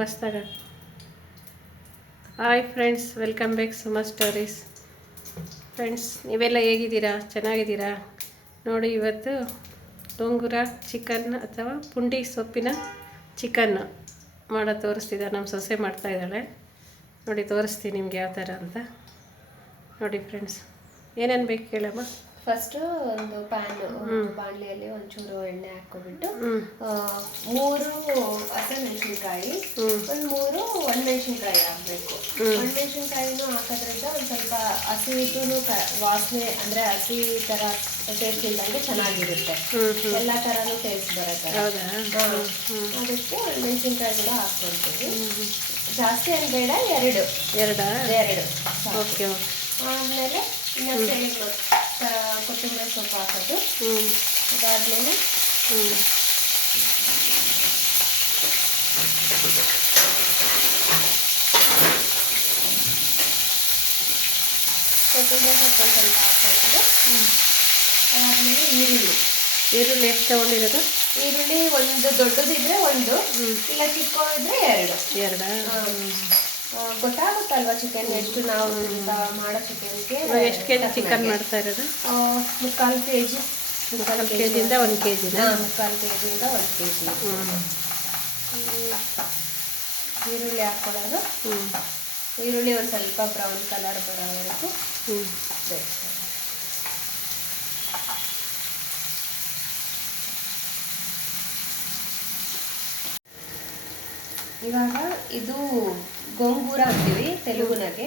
ಹೊಸ್ದಾಗ hi friends welcome back Suma stories friends ನೀವೆಲ್ಲ ಹೇಗಿದ್ದೀರಾ? ಚೆನ್ನಾಗಿದ್ದೀರಾ? ನೋಡಿ ಇವತ್ತು ಡೊಂಗುರ ಚಿಕನ್ ಅಥವಾ ಪುಂಡಿ ಸೊಪ್ಪಿನ ಚಿಕನ್ ಮಾಡೋ ತೋರಿಸ್ತಿದ್ದ ನಮ್ಮ ಸೊಸೆ ಮಾಡ್ತಾ ಇದ್ದಾಳೆ. ನೋಡಿ ತೋರಿಸ್ತೀನಿ ನಿಮ್ಗೆ ಯಾವ ಥರ ಅಂತ. ನೋಡಿ ಫ್ರೆಂಡ್ಸ್ ಏನೇನು ಬೇಕು ಕೇಳಮ್ಮ? ಫಸ್ಟ್ ಒಂದು ಪ್ಯಾನ್ ಬಾಣಲಿಯಲ್ಲಿ ಒಂಚೂರು ಎಣ್ಣೆ ಹಾಕೋಬಿಟ್ಟು ಮೂರು ಹಸಿಮೆಣಸಿನ್ಕಾಯಿ ಒಂದು ಮೂರು ಒಣಮೆಣಸಿನ್ಕಾಯಿ ಹಾಕ್ಬೇಕು. ಒಣಮೆಣಸಿನ್ಕಾಯಿನೂ ಹಾಕೋದ್ರಿಂದ ಒಂದು ಸ್ವಲ್ಪ ಹಸಿದು ವಾಸನೆ ಅಂದ್ರೆ ಹಸಿ ತರ ಟೇಸ್ಟ್ ಇಲ್ದಂಗೆ ಚೆನ್ನಾಗಿರುತ್ತೆ. ಎಲ್ಲ ಥರನೂ ಟೇಸ್ಟ್ ಬರುತ್ತೆ. ಅದಕ್ಕೆ ಒಣಮೆಣಸಿನ್ಕಾಯಿ ಕೂಡ ಹಾಕ್ಕೊಳ್ತೀವಿ. ಜಾಸ್ತಿ ಏನು ಬೇಡ ಎರಡು. ಎರಡು? ಎರಡು. ಓಕೆ ಆಮೇಲೆ ಇನ್ನು ಕೊತ್ತಂಬರಿ ಸೊಪ್ಪು ಹಾಕೋದು ಹ್ಞೂ ಅದಾದ್ಮೇಲೆ ಹ್ಞೂ ಕೊತ್ತಂಬರಿ ಸೊಪ್ಪು ಒಂದು ಸ್ವಲ್ಪ ಹಾಕೊಳ್ಳೋದು ಅದಾದ್ಮೇಲೆ ಈರುಳ್ಳಿ ಈರುಳ್ಳಿ ಎಷ್ಟು ತೊಗೊಂಡಿರೋದು ಈರುಳ್ಳಿ ಒಂದು ದೊಡ್ಡದಿದ್ರೆ ಒಂದು ಇಲ್ಲ ಚಿಕ್ಕದಿದ್ರೆ ಎರಡು ಎರಡಾ ಆ, ಗೊತ್ತಾಗುತ್ತಲ್ವಾ ಚಿಕನ್ ಎಷ್ಟು ನಾವು ಮಾಡೋ ಚಿಕನ್ಗೆ ಎಷ್ಟು ಕೆ ಜಿ ಚಿಕನ್ ಮಾಡ್ತಾ ಇರೋದು? ಮುಕ್ಕಾಲು ಕೆ ಜಿ ಮುಕ್ಕಾಲು ಕೆ ಜಿಯಿಂದ ಒಂದು ಕೆ ಜಿ ಮುಕ್ಕಾಲು ಕೆ ಜಿಯಿಂದ ಒಂದು ಕೆ ಜಿ ಈರುಳ್ಳಿ ಹಾಕ್ಕೊಳ್ಳೋದು ಹ್ಞೂ ಈರುಳ್ಳಿ ಒಂದು ಸ್ವಲ್ಪ ಬ್ರೌನ್ ಕಲರ್ ಬರೋವರೆಗೂ ಹ್ಞೂ ಬೇಯಿಸ್ಕೊಳ್ಳೋದು. ಇವಾಗ ಇದು ಗೋಂಗೂರ ಅಂತೀವಿ ತೆಲುಗುನಾಗೆ.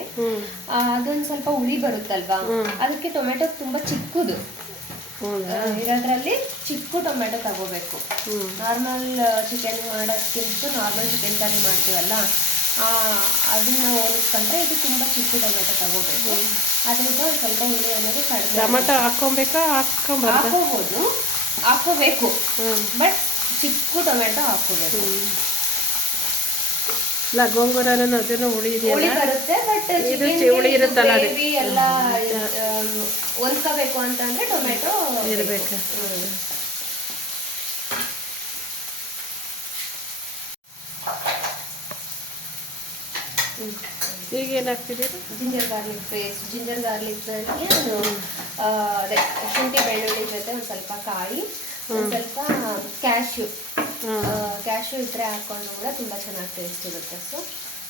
ಅದೊಂದು ಸ್ವಲ್ಪ ಹುಳಿ ಬರುತ್ತಲ್ವಾ? ಅದಕ್ಕೆ ಟೊಮೆಟೊ ತುಂಬಾ ಚಿಕ್ಕದು. ಇರೋದ್ರಲ್ಲಿ ಚಿಕ್ಕ ಟೊಮೆಟೊ ತಗೋಬೇಕು. ನಾರ್ಮಲ್ ಚಿಕನ್ ಮಾಡೋದಕ್ಕಿಂತ ನಾರ್ಮಲ್ ಚಿಕನ್ ಕರಿ ಮಾಡ್ತೀವಲ್ಲ? ಅದನ್ನ ಹೋಲಿಸ್ಕೊಂಡ್ರೆ ಇದು ತುಂಬ ಚಿಕ್ಕ ಟೊಮೆಟೊ ತಗೋಬೇಕು. ಅದರಿಂದ ಒಂದು ಸ್ವಲ್ಪ ಹುಳಿ ಅನ್ನೋದು ಕಡಿಮೆ ಟೊಮೆಟೊ ಹಾಕ್ಕೊಂಬಾರ್ದ? ಹಾಕೋಬಹುದು ಹಾಕೋಬೇಕು ಬಟ್ ಚಿಕ್ಕ ಟೊಮೆಟೊ ಹಾಕೋಬೇಕು ಇಲ್ಲ ಗೋಂಗೂರನೂ ಅದನ್ನು ಹುಳಿ ಹುಳಿ ಬರುತ್ತೆ ಬಟ್ ಇದು ಹುಳಿ ಇರುತ್ತಲ್ಲ ಅದು. ಎಲ್ಲ ಆಮ್, ಹೊಂದ್ಕೋಬೇಕು ಅಂತಂದ್ರೆ ಟೊಮೆಟೊ ಇರಬೇಕು. ಈಗ ಏನಾಗ್ತಿದೆ ginger garlic paste ginger garlic ಆ, ಅದೇ ಶುಂಠಿ ಬೆಳ್ಳುಳ್ಳಿ ಜೊತೆ ಒಂದು ಸ್ವಲ್ಪ ಕಾಯಿ ಒಂದು ಸ್ವಲ್ಪ ಕ್ಯಾಶ್ಯೂ. ಕ್ಯಾಶ್ಯೂ ಇದ್ರೆ ಹಾಕ್ಕೊಂಡು ಕೂಡ ತುಂಬ ಚೆನ್ನಾಗಿ ಟೇಸ್ಟ್ ಇರುತ್ತೆ. ಸೊ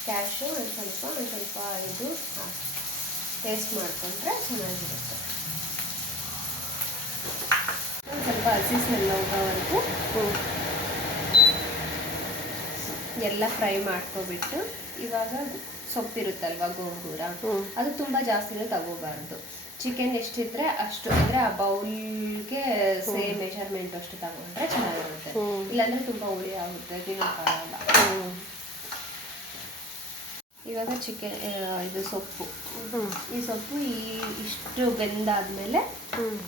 ಕ್ಯಾಶ್ಯೂ ಒಂದು ಸ್ವಲ್ಪ ಒಂದು ಸ್ವಲ್ಪ ಇದು ಟೇಸ್ಟ್ ಮಾಡಿಕೊಂಡ್ರೆ ಚೆನ್ನಾಗಿರುತ್ತೆ. ಒಂದು ಸ್ವಲ್ಪ ಹಸಿ ಸ್ಮೆಲ್ ಹೋಗೋವರೆಗೂ ಎಲ್ಲ ಫ್ರೈ ಮಾಡ್ಕೊಬಿಟ್ಟು ಇವಾಗ ಸೊಪ್ಪಿರುತ್ತಲ್ವ ಗೋಂಗೂರ? ಅದು ತುಂಬ ಜಾಸ್ತಿನೂ ತಗೋಬಾರ್ದು. ಚಿಕನ್ ಎಷ್ಟಿದ್ರೆ ಅಷ್ಟು ಅಂದ್ರೆ ಆ ಬೌಲ್ಗೆ ಸೇಮ್ ಮೆಷರ್ಮೆಂಟ್ ಅಷ್ಟು ತಗೊಂಡ್ರೆ ಚೆನ್ನಾಗಿರುತ್ತೆ. ಇಲ್ಲಾಂದ್ರೆ ತುಂಬಾ ಹುಳಿ ಆಗುತ್ತೆ ತಿನ್ನೋಕ್ಕಾಗಲ್ಲ ಇವಾಗ ಚಿಕನ್ ಇದು ಸೊಪ್ಪು. ಈ ಸೊಪ್ಪು ಈ ಇಷ್ಟು ಬೆಂದಾದ್ಮೇಲೆ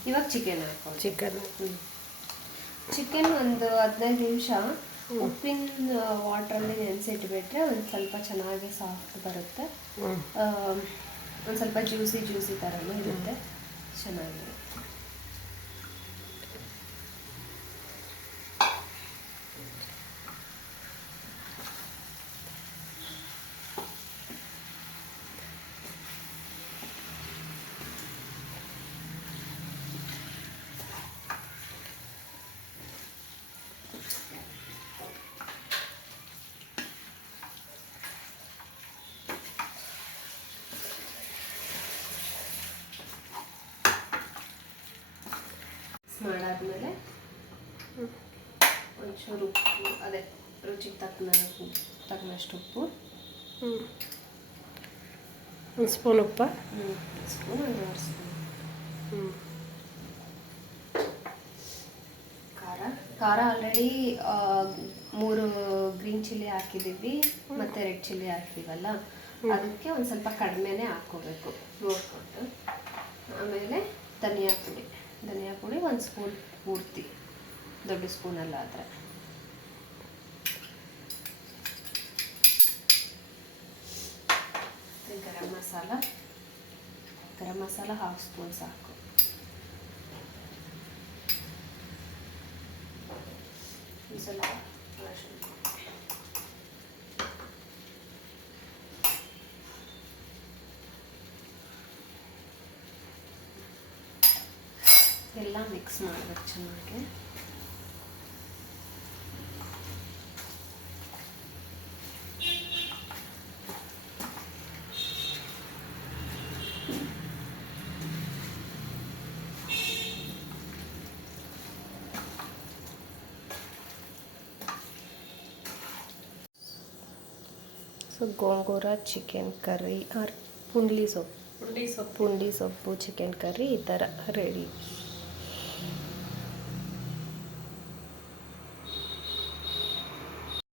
ಇವಾಗ ಚಿಕನ್ ಹಾಕೋ ಚಿಕನ್ ಚಿಕನ್ ಒಂದು ಹದಿನೈದು ನಿಮಿಷ ಉಪ್ಪಿನ ವಾಟ್ರಲ್ಲಿ ನೆನೆಸಿಟ್ಬಿಟ್ರೆ ಒಂದು ಸ್ವಲ್ಪ ಚೆನ್ನಾಗಿ ಸಾಫ್ಟ್ ಬರುತ್ತೆ. ಒಂದು ಸ್ವಲ್ಪ ಜ್ಯೂಸಿ ಜ್ಯೂಸಿ ಥರನೂ ಇರುತ್ತೆ. ಚೆನ್ನಾಗಿರುತ್ತೆ ಮಾಡಾದ್ಮೇಲೆ ಒಂಚೂರು ಉಪ್ಪು ಅದೇ ರುಚಿಗೆ ತಕ್ಕನ ತಕ್ಕನಷ್ಟು ಉಪ್ಪು. ಹ್ಞೂ ಒಂದು ಸ್ಪೂನ್ ಉಪ್ಪ? ಸ್ಪೂನ್ ಒಂದು ಎರಡು ಸ್ಪೂನ್. ಹ್ಞೂ ಖಾರ? ಖಾರ ಆಲ್ರೆಡಿ ಮೂರು ಗ್ರೀನ್ ಚಿಲ್ಲಿ ಹಾಕಿದ್ದೀವಿ ಮತ್ತು ರೆಡ್ ಚಿಲ್ಲಿ ಹಾಕಿದ್ದೀವಲ್ಲ ಅದಕ್ಕೆ ಒಂದು ಸ್ವಲ್ಪ ಕಡಿಮೆನೇ ಹಾಕ್ಕೋಬೇಕು. ನೋಡಿಕೊಂಡು. ಆಮೇಲೆ ಧನಿಯಾ ಪುಡಿ. ಧನಿಯಾ ಪುಡಿ ಒಂದು ಸ್ಪೂನ್ ಪೂರ್ತಿ, ದೊಡ್ಡ ಸ್ಪೂನಲ್ಲ ಆದರೆ. ಗರಂ ಮಸಾಲ ಗರಂ ಮಸಾಲ ಹಾಫ್ ಸ್ಪೂನ್ ಸಾಕು. ಸ್ವಲ್ಪ ಎಲ್ಲ ಮಿಕ್ಸ್ ಮಾಡಬೇಕು ಚೆನ್ನಾಗಿ. So gongura chicken curry or ಪುಂಡ್ಲಿ ಸೊಪ್ಪು. ಪುಂಡಿ ಸೊಪ್ಪು. ಪುಂಡಿ ಸೊಪ್ಪು ಚಿಕನ್ ಕರಿ ಈ ಥರ ರೆಡಿ